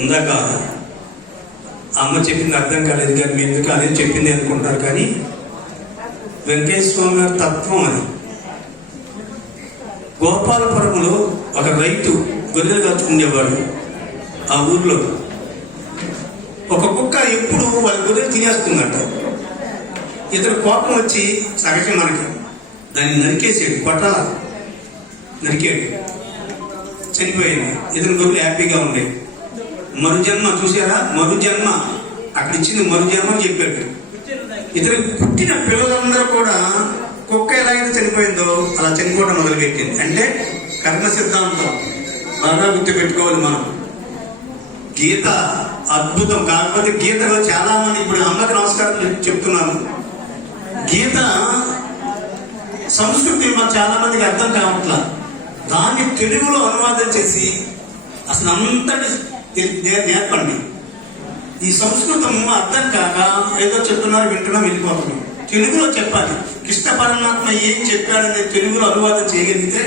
ఇందాక అమ్మ చెప్పింది అర్థం కాలేదు కానీ మీ ఎందుకు అదే చెప్పింది అనుకుంటారు. కానీ వెంకటేశ్వర స్వామి గారి తత్వం అది. గోపాలపురంలో ఒక రైతు గొర్రెలు కాచుకునేవాడు. ఆ ఊర్లో ఒక కుక్క ఎప్పుడు వాళ్ళ గొర్రెలు తినేస్తుందట. ఇతను కోపం వచ్చి సగం మనకి దాన్ని నరికేసాడు, కొట్టాల నరికాడు, చనిపోయింది. ఇతను గొర్రెలు హ్యాపీగా ఉండేది. మరుజన్మ చూసారా, మరుజన్మ అక్కడ ఇచ్చింది మరుజన్మ అని చెప్పాడు. ఇతను పుట్టిన పిల్లలందరూ కూడా కుక్క ఎలా అయితే చనిపోయిందో అలా చనిపోవడం మొదలుపెట్టింది. అంటే కర్మ సిద్ధాంతం బాగా గుర్తుపెట్టుకోవాలి మనం. గీత అద్భుతం. కాకపోతే గీతలో చాలా మంది, ఇప్పుడు అమ్మకి నమస్కారం చెప్తున్నాను, గీత సంస్కృతి మాకు చాలా మందికి అర్థం కావట్లా. దాన్ని తెలుగులో అనువాదం చేసి అసలు అంతటి నేర్పండి. ఈ సంస్కృతం అర్థం కాక ఏదో చెప్తున్నారు, వింటున్నా, వెళ్ళిపోతున్నాం. తెలుగులో చెప్పాలి. కృష్ణ పరమాత్మ ఏం చెప్పాడని తెలుగులో అనువాదం చేయగలిగితే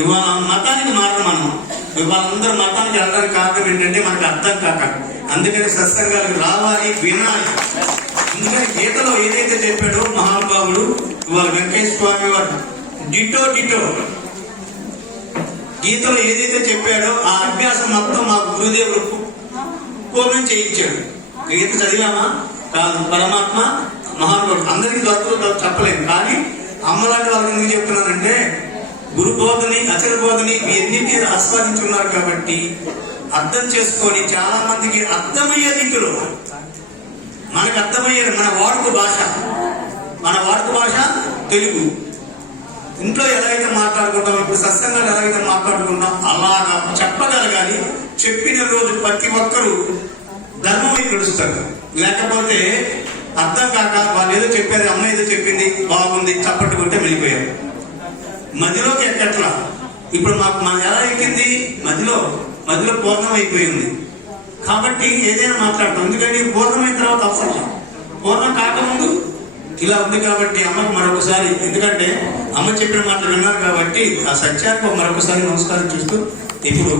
ఇవాళ మతానికి మారడం. మనం ఇవాళ అందరూ మతానికి వెళ్ళడానికి కారణం ఏంటంటే మనకు అర్థం కాక. అందుకని సత్సంగాలకు రావాలి, వినాలి. అందుకని గీతలో ఏదైతే చెప్పాడో మహానుభావుడు ఇవాళ వెంకటేశ్వర స్వామి వారు డిటో గీతలో ఏదైతే చెప్పాడో ఆ అభ్యాసం మొత్తం మా గురుదేవుడు పూర్ణం చేయించాడు. గీత చదివామా కాదు, పరమాత్మ మహానుభావుడు. అందరికీ దొరకదు చెప్పలేము. కానీ అమ్మలాంటి వాళ్ళకి ఎందుకు చెప్తున్నానంటే గురు బోధని, అచల బోధని ఇవన్నీ ఆస్వాదించున్నారు కాబట్టి అర్థం చేసుకొని చాలా మందికి అర్థమయ్యే రీతిలో మనకు అర్థమయ్యేది మన వాడుక భాష తెలుగు. ఇంట్లో ఎలాగైతే మాట్లాడుకుంటాం, ఇప్పుడు సత్సంగాలు ఎలాగైతే మాట్లాడుకుంటాం అలాగా చెప్పగలగాలి. చెప్పిన రోజు ప్రతి ఒక్కరూ ధర్మం వైపు నడుస్తారు. లేకపోతే అర్థం కాక వాళ్ళు ఏదో చెప్పారు, అమ్మ ఏదో చెప్పింది బాగుంది చప్పట్టు కొట్టే వెళ్ళిపోయారు. మధ్యలోకి ఎక్కట్లా. ఇప్పుడు మన ఎలా ఎక్కింది, మధ్యలో పూర్ణం అయిపోయింది. కాబట్టి ఏదైనా మాట్లాడతాం. ఎందుకంటే పూర్ణమైన తర్వాత అవసరం, పూర్ణం కాకముందు ఇలా ఉంది. కాబట్టి అమ్మకు మరొకసారి, ఎందుకంటే అమ్మ చెప్పిన మాటలు విన్నారు కాబట్టి ఆ సత్యానికి మరొకసారి నమస్కారం చూస్తూ ఇప్పుడు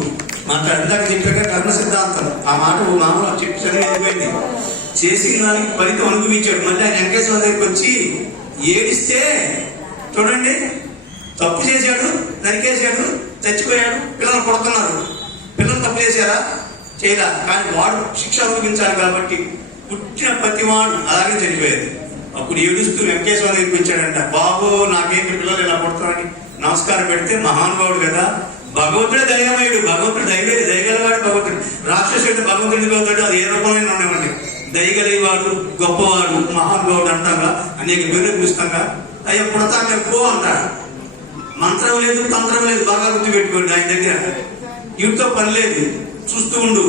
ఇందాక చెప్పాక కర్మ సిద్ధాంతం ఆ మాట మామూలు చెప్పి చదివి అయిపోయింది. చేసిన దానికి ఫలితం అనుభవించాడు. మళ్ళీ ఆయన వెంకటేశ్వర దగ్గరికి వచ్చి ఏడిస్తే చూడండి, తప్పు చేశాడు, నరికేశాడు, చచ్చిపోయాడు, పిల్లలు కొడుతున్నారు. పిల్లలు తప్పు చేశారా? చేయరా. కానీ వాడు శిక్ష అనుభవించాలి కాబట్టి పుట్టిన ప్రతివాడు అలాగే చనిపోయేది. అప్పుడు ఏడుస్తూ వెంకటేశ్వర దగ్గరికి వచ్చాడంట. బాబు నాకేంటి పిల్లలు ఇలా కొడుతున్నారని నమస్కారం పెడితే మహానుభావుడు కదా, భగవంతుడే దైవమయుడు, భగవంతుడు దయగలవాడు. భగవంతుడు రాక్షసుడు భగవంతుడికి అవుతాడు. అది ఏ రూపమైన ఉండేవండి. దయగలిగేవాడు, గొప్పవాడు, మహానుభావుడు అంటాగా, అనేక పేర్లు పిలుస్తాగా. అయ్యా పుడతాక పో అంటాడు. మంత్రం లేదు, తంత్రం లేదు. బాగా గుర్తుపెట్టుకోండి. ఆయన దగ్గర వీటితో పని లేదు. చూస్తూ ఉండు.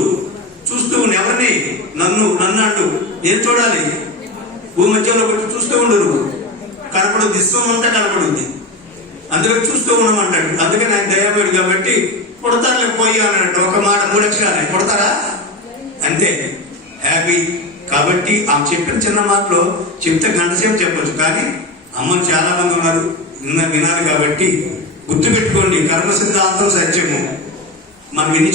ఎవరిని? నన్ను అంటూ ఏం చూడాలి? భూమధ్యంలో ఒకటి చూస్తూ ఉండు. కనపడుద్ది, విశ్వం అంతా కనపడుద్ది. అందులో చూస్తూ ఉండమంటాడు. అందుకని ఆయన దయామయుడు కాబట్టి పుడతారులే పోయి అన్నట్టు ఒక మాట 3 అక్షరాలే పుడతారా అంతే, హ్యాపీ. కాబట్టి ఆ చెప్పిన చిన్న మాటలో చెప్తే గంట సేపు చెప్పచ్చు. కానీ అమ్మలు చాలా మంది ఉన్నారు, వినాలి. కాబట్టి గుర్తుపెట్టుకోండి, కర్మ సిద్ధాంతం సత్యము. మనం ఎన్ని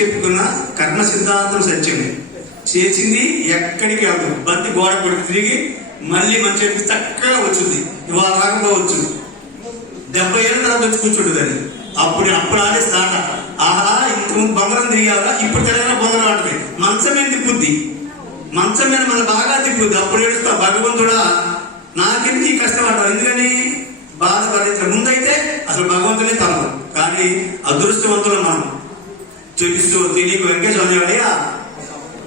చెప్పుకున్నా కర్మ సిద్ధాంతం సత్యము. చేసింది ఎక్కడికి వెళ్తాం. బంతి గోడ కొడుకు తిరిగి మళ్ళీ మన చేతికి చక్కగా వచ్చింది. ఇవాళ రాకపోవచ్చు, 70 ఏళ్ళ తర్వాత వచ్చి కూర్చుంటుంది అని. అప్పుడు ఆడే స్నాట. ఆహా ఇంత బొంగరం తిరిగావా, ఇప్పుడు తెలియదా బొంగరం అంటది. మంచం మీద తిప్పుద్ది, మంచం మీద మన బాగా తిప్పుద్ది. అప్పుడు ఏడుస్తా, భగవంతుడా నాకెందుకు ఈ కష్టపడ్డావు, ఎందుకని బాధపడించే. ముందైతే అసలు భగవంతునే తనదు. కానీ అదృష్టవంతులు మనం తెలుసు తెలియక వెంకటేశ్వర అయ్యా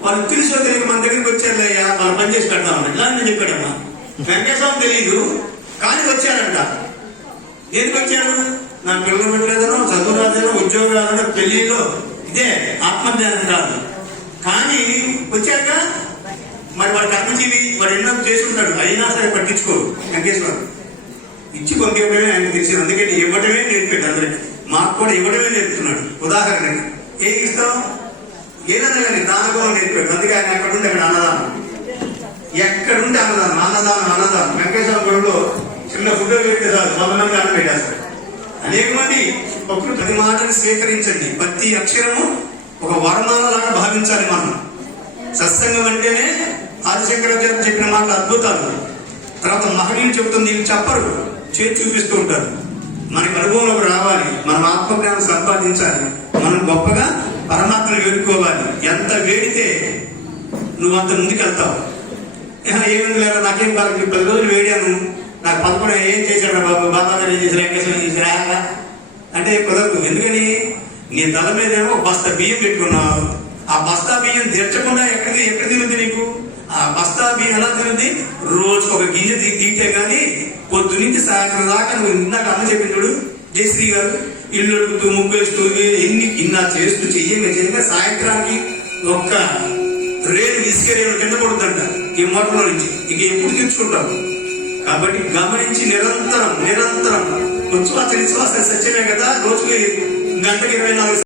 వాళ్ళు తెలుసో తెలియక మన దగ్గరికి వచ్చారులేయ్యా, వాళ్ళు పని చేసి పెడతామని ఇలా నేను చెప్పాడమ్మా. వెంకటేశ్వరం తెలియదు కానీ వచ్చారంట. దేనికి వచ్చారు? నా పిల్లలు పెట్టలేదనో, చదువు రాదేనో, ఉద్యోగం రాదనో, పెళ్లిలో ఇదే ఆత్మజ్ఞానం రాదు. కానీ వచ్చాక మరి వాడు కర్మజీవి, వాడు ఎన్నో చేసుకుంటాడు. అయినా సరే పట్టించుకోరు. వెంకటేశ్వరం ఇచ్చి పంపించడమే ఆయన తెలిసింది. అందుకని ఇవ్వడమే నేర్పాడు అందరికి. మాకు కూడా ఇవ్వడమే నేర్పుతున్నాడు. ఉదాహరణకి ఏం ఇస్తాం, ఏదన్నా కానీ దానగోళం నేర్పాడు. అందుకే ఆయన ఎక్కడుంటే అక్కడ అన్నదానం, ఎక్కడుంటే అన్నదానం. వెంకటేశ్వర గుడిలో చిన్న ఫుడ్ పెడితే చాలు 100 మంది అన్నం పెట్టేస్తాడు. అనేక మంది భక్తులు ప్రతి మాటను స్వీకరించండి. ప్రతి అక్షరము ఒక వరం. గమనించాలి మనం. సత్సంగం అంటేనే ఆదిశంకరాచార్య చెప్పిన మాటలు అద్భుతాలు. తర్వాత మహనీయులు చెబుతుంది, వీళ్ళు చెప్పరు, చేతి చూపిస్తూ ఉంటారు. మనకి అనుభవంలోకి రావాలి, మనం ఆత్మజ్ఞానం సంపాదించాలి, మనం గొప్పగా పరమాత్మను వేడుకోవాలి. ఎంత వేడితే నువ్వు అంత ముందుకు వెళ్తావు. ఏముంది లేదా, నాకేం కాదు, 10 రోజులు వేడాను, నాకు 11 ఏం చేశాడు బాబు, బాబాగారు ఏం చేశారు, వెంకటేశ్వరం ఏం చేశారా అంటే కుదరదు. ఎందుకని నీ తల మీద ఏమో బస్తా బియ్యం పెట్టుకున్నావు. ఆ బస్తా బియ్యం తెచ్చకుండా ఎక్కడ తిరుగుతుంది నీకు? ఆ బస్తా బియ్యం ఎలా తిరుగుతుంది? రోజుకు ఒక గింజ తీస్తే గానీ పొద్దు నుంచి సాయంత్రం దాకా నువ్వు ఇందాక అమ్మ చెప్పిండు జయశ్రీ గారు, ఇల్లు అడుగుతూ ముగ్గేస్తూ ఇన్నా చేస్తూ చెయ్యంగా సాయంత్రానికి ఒక్క రేలు ఇసుక రేలు కింద పడుతుందంట ఈ మోటలో నుంచి. ఇక ఎప్పుడు తెచ్చుకుంటావు? కాబట్టి గమనించి నిరంతరం ఉచ్ఛ్వాస నిశ్వాస సత్యమే కదా. రోజుకి గంటకి 24